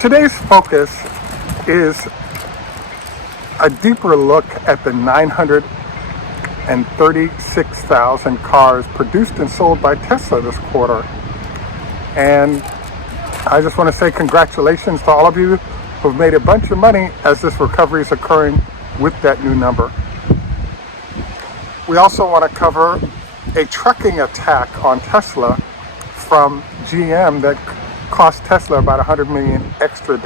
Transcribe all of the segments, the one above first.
Today's focus is a deeper look at the 936,000 cars produced and sold by Tesla this quarter. And I just want to say congratulations to all of you who've made a bunch of money as this recovery is occurring with that new number. We also want to cover a trucking attack on Tesla from GM that cost Tesla about $100 million extra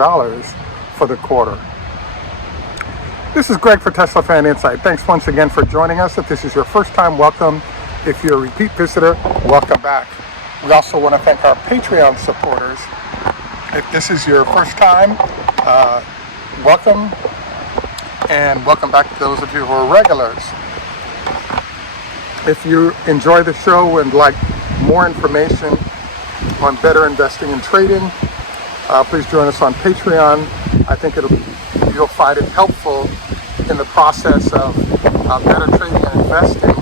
for the quarter. This is Greg for Teslafaninsight. Thanks once again for joining us. If this is your first time, welcome. If you're a repeat visitor, welcome back. We also want to thank our Patreon supporters. If this is your first time, welcome, and welcome back to those of you who are regulars. If you enjoy the show and like more information on better investing and trading, please join us on Patreon. I think you'll find it helpful in the process of better trading and investing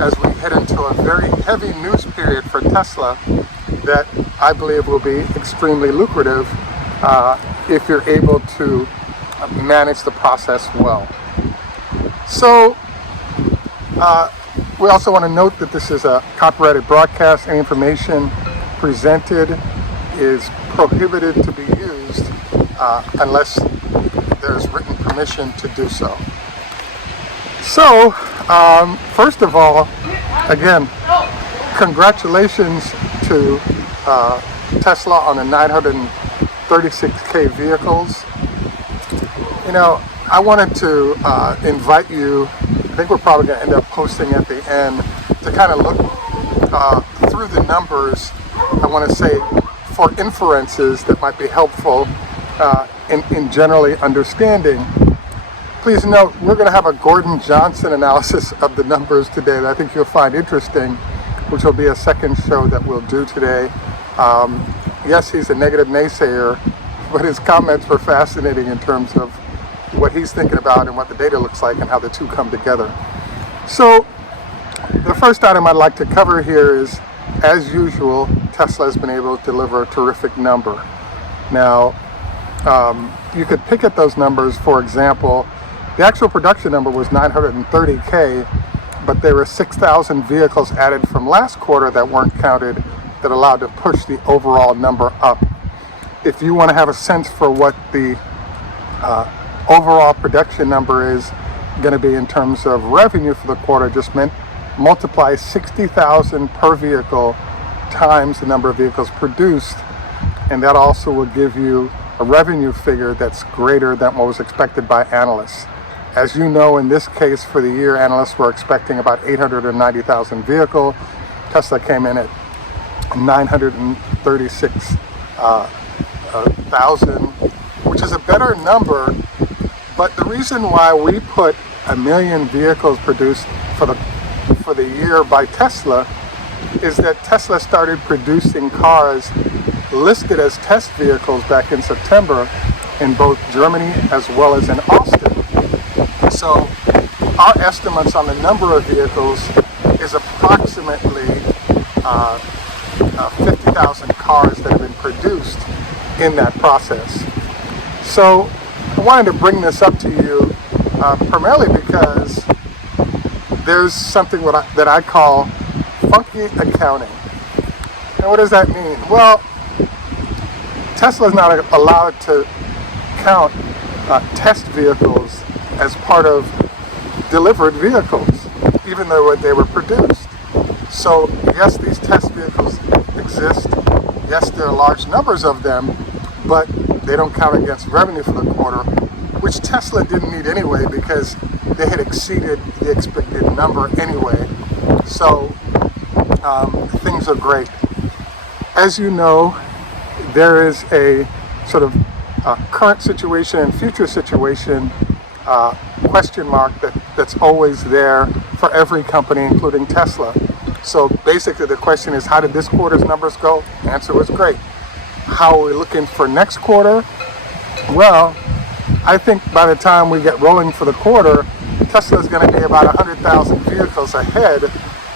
as we head into a very heavy news period for Tesla that I believe will be extremely lucrative if you're able to manage the process well. So we also want to note that this is a copyrighted broadcast. Any information presented is prohibited to be used unless there's written permission to do so. So, first of all, again, congratulations to Tesla on the 936K vehicles. You know, I wanted to invite you, I think we're probably going to end up posting at the end, to kind of look through the numbers, I want to say, for inferences that might be helpful in generally understanding. Please note, we're going to have a Gordon Johnson analysis of the numbers today that I think you'll find interesting, which will be a second show that we'll do today. Yes, he's a negative naysayer, but his comments were fascinating in terms of what he's thinking about and what the data looks like and how the two come together. So the first item I'd like to cover here is, as usual, Tesla has been able to deliver a terrific number. Now, you could pick at those numbers. For example, the actual production number was 930K, but there were 6,000 vehicles added from last quarter that weren't counted that allowed to push the overall number up. If you want to have a sense for what the overall production number is going to be in terms of revenue for the quarter, just multiply 60,000 per vehicle times the number of vehicles produced, and that also will give you a revenue figure that's greater than what was expected by analysts. As you know, in this case for the year, analysts were expecting about 890,000 vehicles. Tesla came in at 936,000, which is a better number. But the reason why we put 1 million vehicles produced for the year by Tesla is that Tesla started producing cars listed as test vehicles back in September in both Germany as well as in Austin. So our estimates on the number of vehicles is approximately 50,000 cars that have been produced in that process. So I wanted to bring this up to you primarily because there's something that I call funky accounting. And what does that mean? Well, Tesla is not allowed to count test vehicles as part of delivered vehicles, even though they were produced. So yes, these test vehicles exist. Yes, there are large numbers of them, but they don't count against revenue for the quarter, which Tesla didn't need anyway because they had exceeded the expected number anyway. So things are great. As you know, there is a sort of current situation and future situation question mark that's always there for every company, including Tesla. So basically the question is, how did this quarter's numbers go? The answer was great. How are we looking for next quarter? Well, I think by the time we get rolling for the quarter, Tesla is going to be about 100,000 vehicles ahead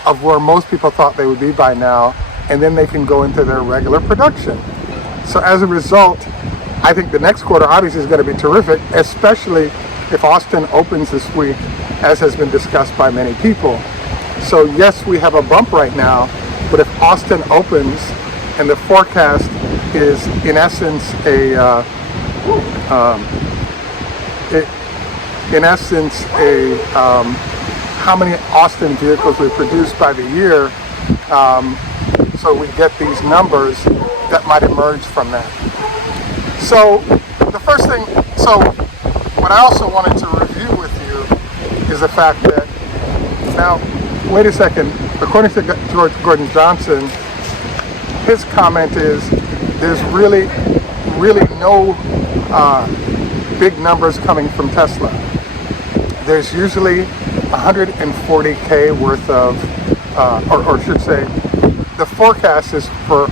of where most people thought they would be by now, and then they can go into their regular production. So as a result, I think the next quarter obviously is going to be terrific, especially if Austin opens this week, as has been discussed by many people. So yes, we have a bump right now, but if Austin opens and the forecast is in essence how many Austin vehicles we produce by the year, so we get these numbers that might emerge from that. So the first thing, so what I also wanted to review with you is the fact that, now, wait a second, according to George Gordon Johnson, his comment is there's really no big numbers coming from Tesla. There's usually 140K worth of, or should say, the forecast is for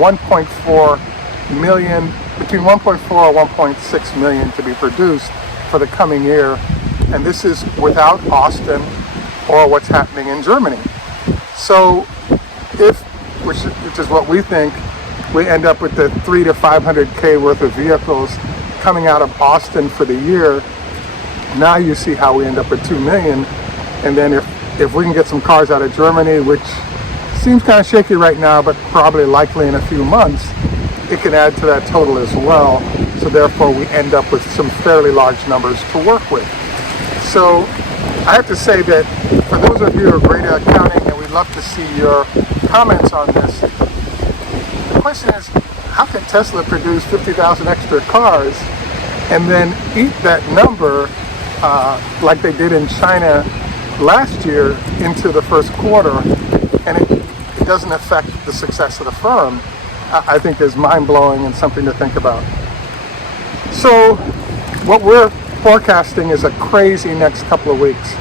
1.4 million, between 1.4 and 1.6 million to be produced for the coming year. And this is without Austin or what's happening in Germany. So which is what we think, we end up with the 300 to 500K worth of vehicles coming out of Austin for the year. Now you see how we end up with 2 million. And then if we can get some cars out of Germany, which seems kind of shaky right now, but probably likely in a few months, it can add to that total as well. So therefore we end up with some fairly large numbers to work with. So I have to say that for those of you who are great at accounting, and we'd love to see your comments on this, the question is, how can Tesla produce 50,000 extra cars and then eat that number like they did in China last year into the first quarter, and it doesn't affect the success of the firm? I think is mind-blowing and something to think about. So what we're forecasting is a crazy next couple of weeks.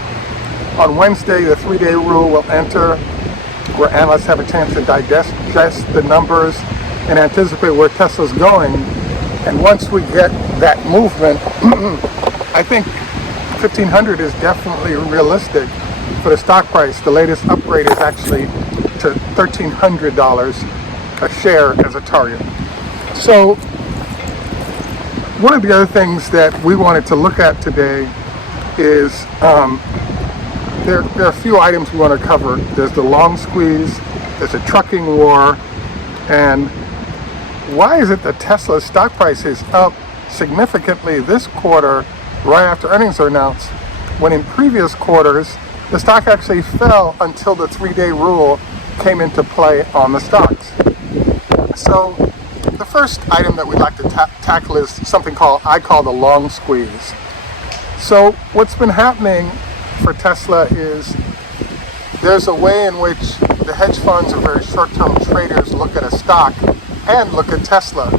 On Wednesday, the 3-day rule will enter, where analysts have a chance to digest the numbers and anticipate where Tesla's going. And once we get that movement, I think 1,500 is definitely realistic for the stock price. The latest upgrade is actually to $1,300 a share as a target. So one of the other things that we wanted to look at today is there are a few items we want to cover. There's the long squeeze, there's a trucking war, and why is it that Tesla's stock price is up significantly this quarter right after earnings are announced, when in previous quarters the stock actually fell until the 3-day rule came into play on the stocks? So the first item that we'd like to tackle is something I call the long squeeze. So what's been happening for Tesla is there's a way in which the hedge funds or very short-term traders look at a stock and look at Tesla.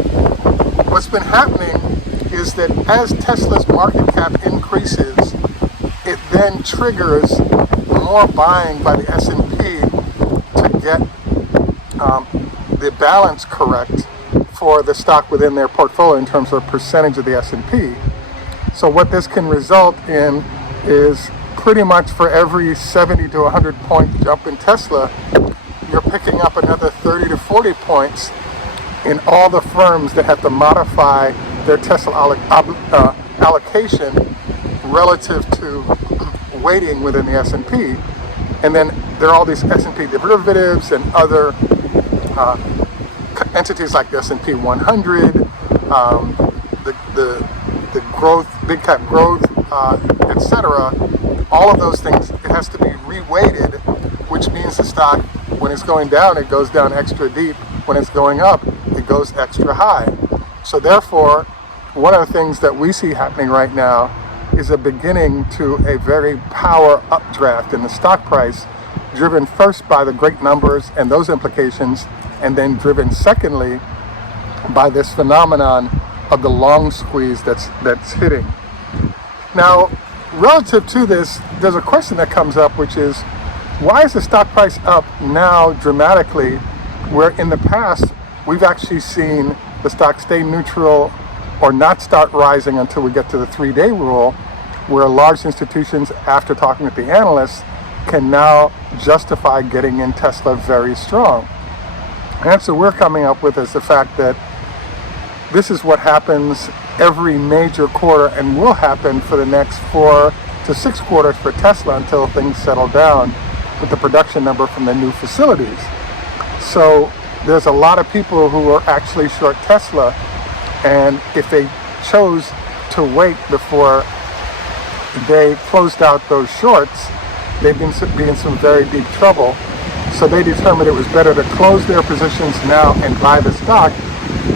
What's been happening is that as Tesla's market cap increases, it then triggers more buying by the S&P to get the balance correct for the stock within their portfolio in terms of percentage of the S&P. So what this can result in is pretty much for every 70 to 100 point jump in Tesla, you're picking up another 30 to 40 points in all the firms that have to modify their Tesla allocation relative to weighting within the S&P. And then there are all these S&P derivatives and other entities like the S&P 100, the growth, big cap growth, etc. All of those things, it has to be reweighted, which means the stock, when it's going down, it goes down extra deep. When it's going up, it goes extra high. So therefore, one of the things that we see happening right now is a beginning to a very power updraft in the stock price, driven first by the great numbers and those implications, and then driven secondly by this phenomenon of the long squeeze that's hitting. Now, relative to this, there's a question that comes up, which is, why is the stock price up now dramatically, where in the past we've actually seen the stock stay neutral or not start rising until we get to the 3-day rule, where large institutions, after talking with the analysts, can now justify getting in Tesla very strong? The answer we're coming up with is the fact that this is what happens every major quarter and will happen for the next 4 to 6 quarters for Tesla until things settle down with the production number from the new facilities. So there's a lot of people who are actually short Tesla, and if they chose to wait before they closed out those shorts, they'd be in some very deep trouble. So they determined it was better to close their positions now and buy the stock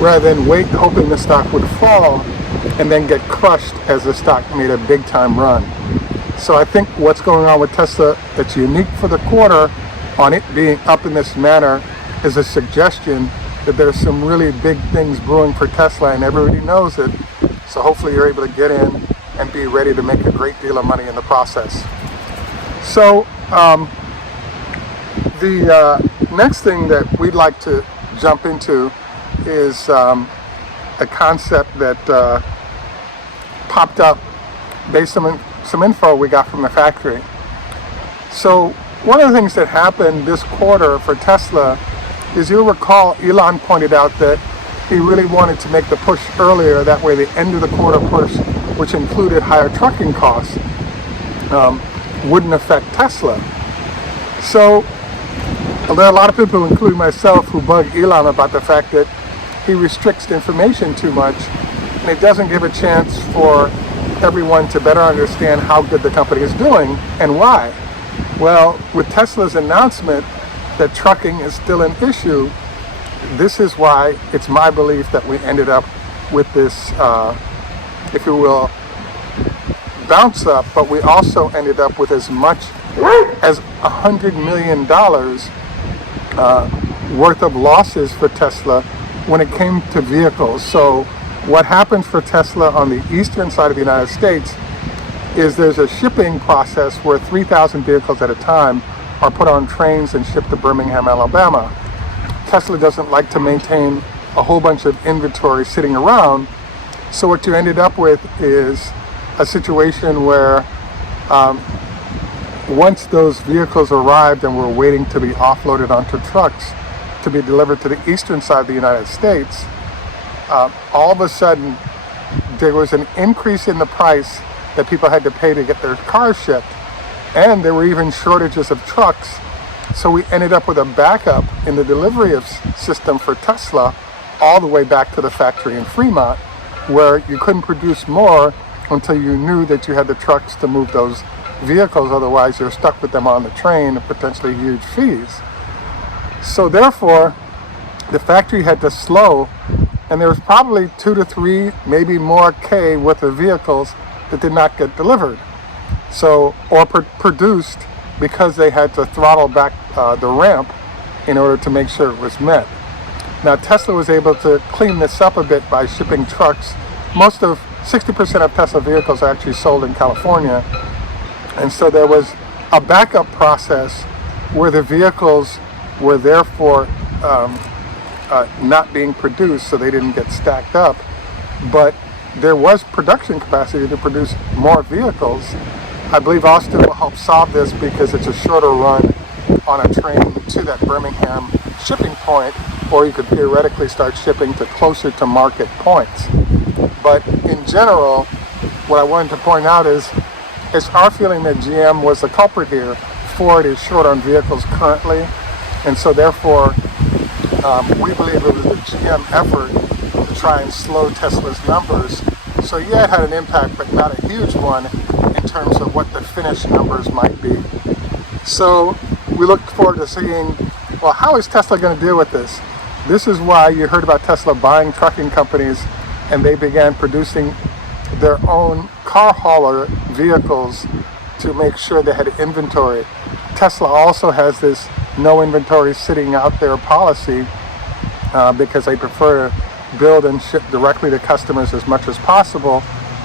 rather than wait hoping the stock would fall and then get crushed as the stock made a big time run. So I think what's going on with Tesla that's unique for the quarter on it being up in this manner is a suggestion that there's some really big things brewing for Tesla, and everybody knows it. So hopefully you're able to get in and be ready to make a great deal of money in the process. So the next thing that we'd like to jump into is a concept that popped up based on some info we got from the factory. So one of the things that happened this quarter for Tesla is, you'll recall Elon pointed out that he really wanted to make the push earlier. That way the end of the quarter push, which included higher trucking costs, wouldn't affect Tesla. So there are a lot of people, including myself, who bug Elon about the fact that he restricts information too much, and it doesn't give a chance for everyone to better understand how good the company is doing and why. Well, with Tesla's announcement that trucking is still an issue, this is why it's my belief that we ended up with this, if you will, bounce up, but we also ended up with as much as $100 million worth of losses for Tesla when it came to vehicles. So what happens for Tesla on the eastern side of the United States is there's a shipping process where 3,000 vehicles at a time are put on trains and shipped to Birmingham, Alabama. Tesla doesn't like to maintain a whole bunch of inventory sitting around. So what you ended up with is a situation where once those vehicles arrived and were waiting to be offloaded onto trucks to be delivered to the eastern side of the United States, all of a sudden there was an increase in the price that people had to pay to get their cars shipped, and there were even shortages of trucks. So we ended up with a backup in the delivery of system for Tesla all the way back to the factory in Fremont, where you couldn't produce more until you knew that you had the trucks to move those vehicles. Otherwise you're stuck with them on the train at potentially huge fees. So therefore the factory had to slow, and there was probably 2 to 3, maybe more K worth of vehicles that did not get delivered, so or produced, because they had to throttle back the ramp in order to make sure it was met. Now Tesla was able to clean this up a bit by shipping trucks. 60% of Tesla vehicles are actually sold in California, and so there was a backup process where the vehicles were therefore not being produced, so they didn't get stacked up, but there was production capacity to produce more vehicles. I believe Austin will help solve this because it's a shorter run on a train to that Birmingham shipping point, or you could theoretically start shipping to closer to market points. But in general, what I wanted to point out is it's our feeling that GM was the culprit here. Ford is short on vehicles currently, and so therefore we believe it was a GM effort to try and slow Tesla's numbers. So yeah, it had an impact, but not a huge one in terms of what the finished numbers might be. So we look forward to seeing, well, how is Tesla going to deal with this? This is why you heard about Tesla buying trucking companies, and they began producing their own car hauler vehicles to make sure they had inventory. Tesla also has this no inventory sitting out there policy because they prefer to build and ship directly to customers as much as possible.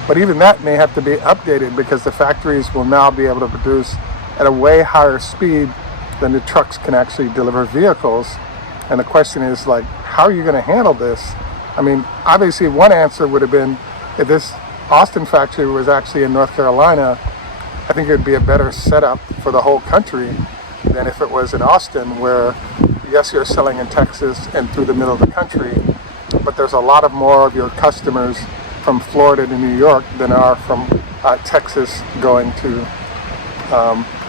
But even that may have to be updated because the factories will now be able to produce at a way higher speed than the trucks can actually deliver vehicles. And the question is, like, how are you going to handle this? I mean, obviously one answer would have been, if this Austin factory was actually in North Carolina, I think it would be a better setup for the whole country than if it was in Austin, where yes, you're selling in Texas and through the middle of the country, but there's a lot of more of your customers from Florida to New York than are from Texas going to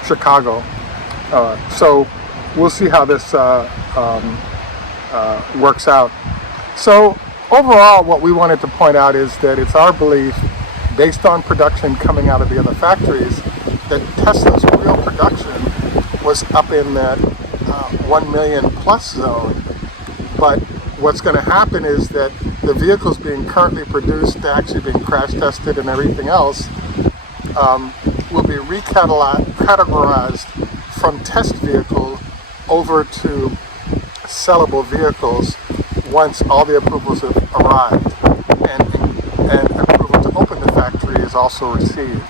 Chicago. So we'll see how this works out. So overall, what we wanted to point out is that it's our belief, based on production coming out of the other factories, that Tesla's real production was up in that 1 million plus zone. But what's going to happen is that the vehicles being currently produced, actually being crash tested and everything else, will be recategorized from test vehicle over to sellable vehicles once all the approvals have arrived and approval to open the factory is also received.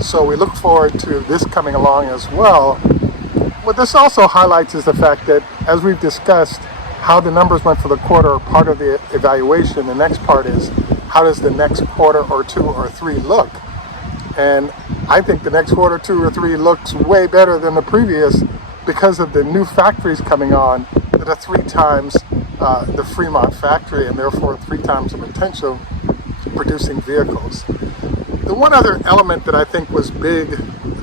So we look forward to this coming along as well. What this also highlights is the fact that, as we've discussed, how the numbers went for the quarter are part of the evaluation. The next part is, how does the next quarter or 2 or 3 look? And I think the next quarter, 2 or 3 looks way better than the previous because of the new factories coming on that are 3 times the Fremont factory, and therefore 3 times the potential producing vehicles. The one other element that I think was big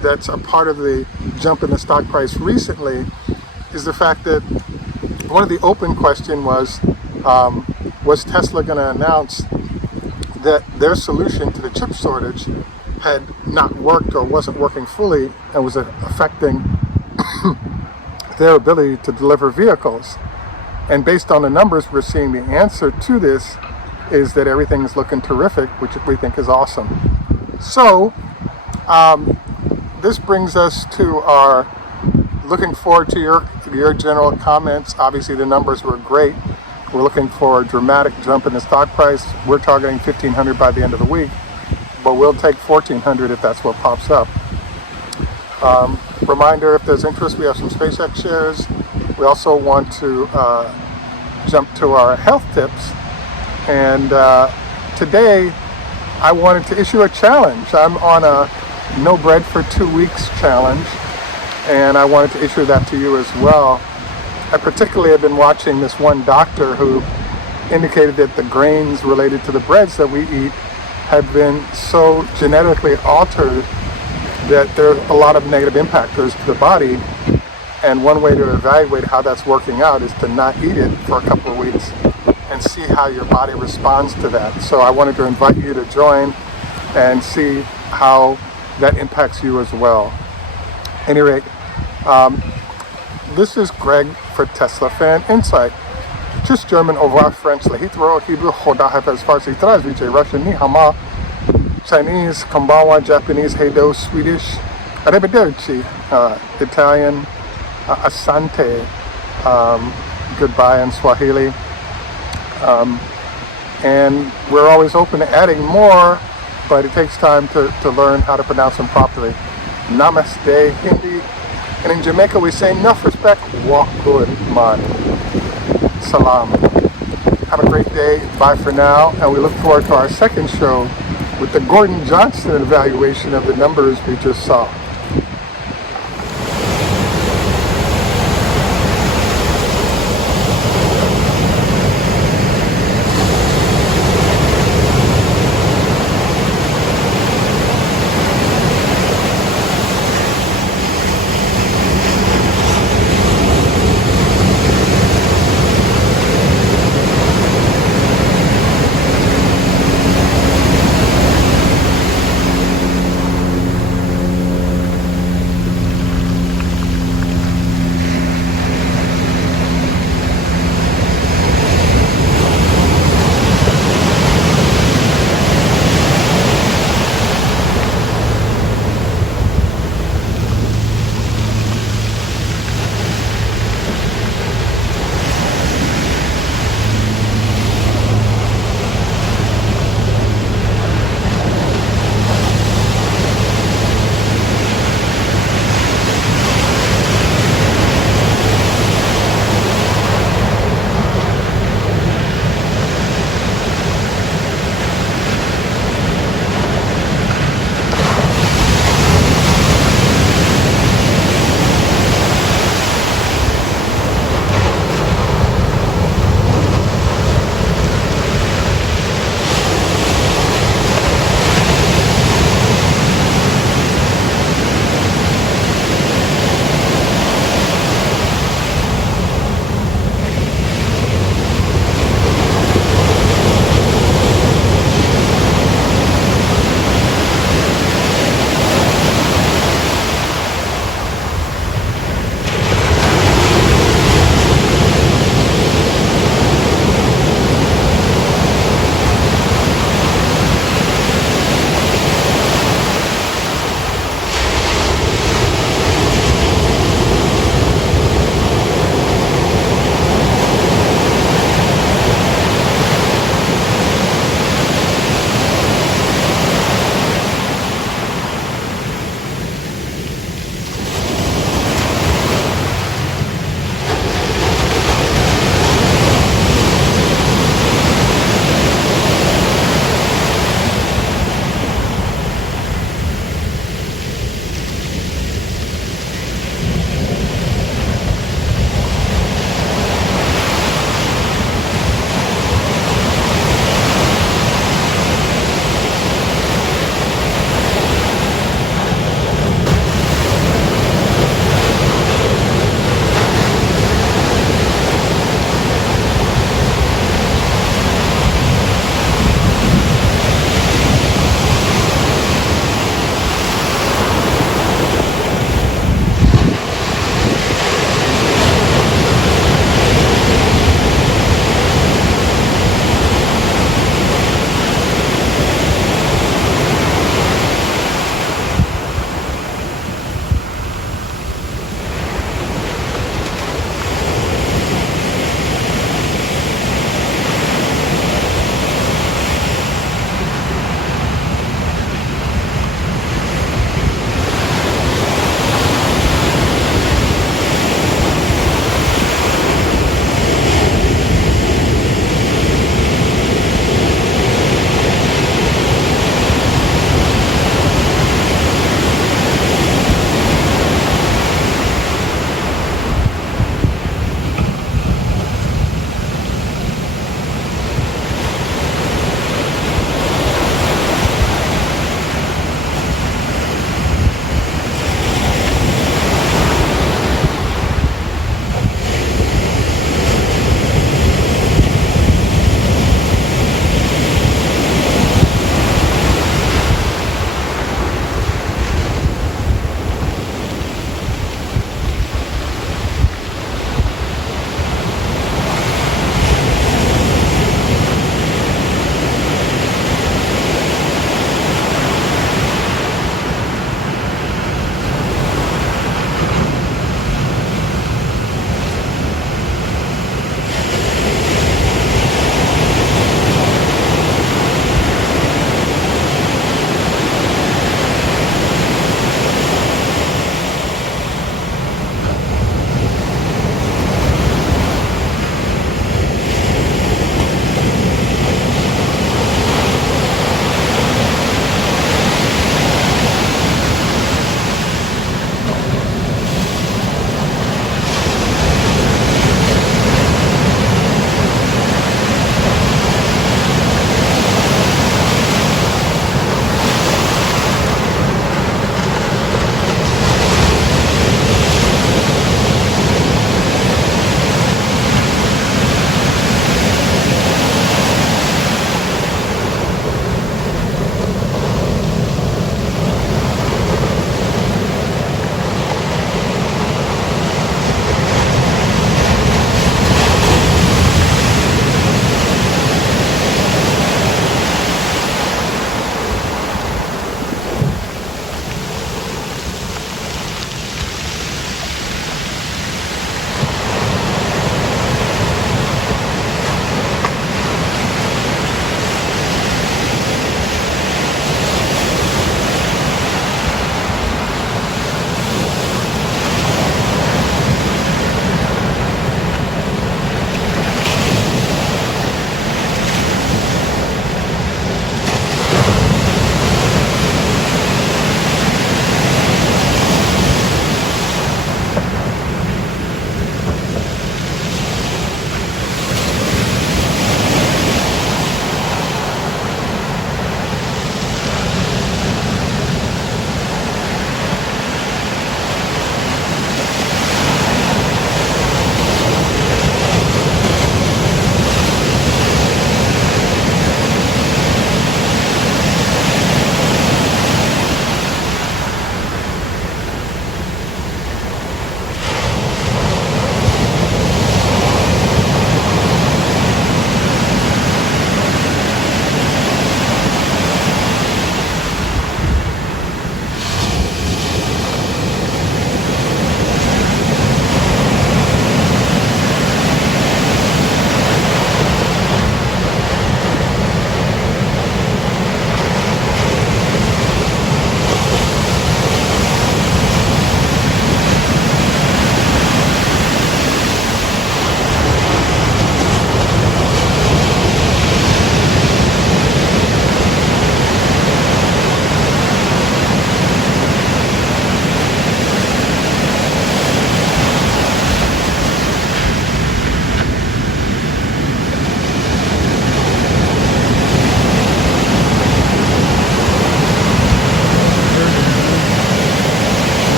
that's a part of the jump in the stock price recently is the fact that one of the open question was Tesla going to announce that their solution to the chip shortage had not worked or wasn't working fully and was affecting their ability to deliver vehicles. And based on the numbers, we're seeing the answer to this is that everything is looking terrific, which we think is awesome. So this brings us to our looking forward to your general comments. Obviously the numbers were great. We're looking for a dramatic jump in the stock price. We're targeting 1,500 by the end of the week, but we'll take 1,400 if that's what pops up. Reminder, if there's interest, we have some SpaceX shares. We also want to jump to our health tips. And today I wanted to issue a challenge. I'm on a no bread for 2 weeks challenge, and I wanted to issue that to you as well. I particularly have been watching this one doctor who indicated that the grains related to the breads that we eat have been so genetically altered that there are a lot of negative impactors to the body. And one way to evaluate how that's working out is to not eat it for a couple of weeks and see how your body responds to that. So I wanted to invite you to join and see how that impacts you as well. At any rate, this is Greg for Teslafaninsight. Tschüss German, au revoir French, Lahitro, Hebrew, Choda, Hafez, Farsi, Traz, Vijay, Russian, Nihama, Chinese, Kombawa, Japanese, Heido, Swedish, Arrivederci, Italian, Asante, goodbye in Swahili. And we're always open to adding more, but it takes time to learn how to pronounce them properly. Namaste, Hindi. And in Jamaica we say enough respect, walk good, man. Salam. Have a great day. Bye for now. And we look forward to our second show with the Gordon Johnson evaluation of the numbers we just saw.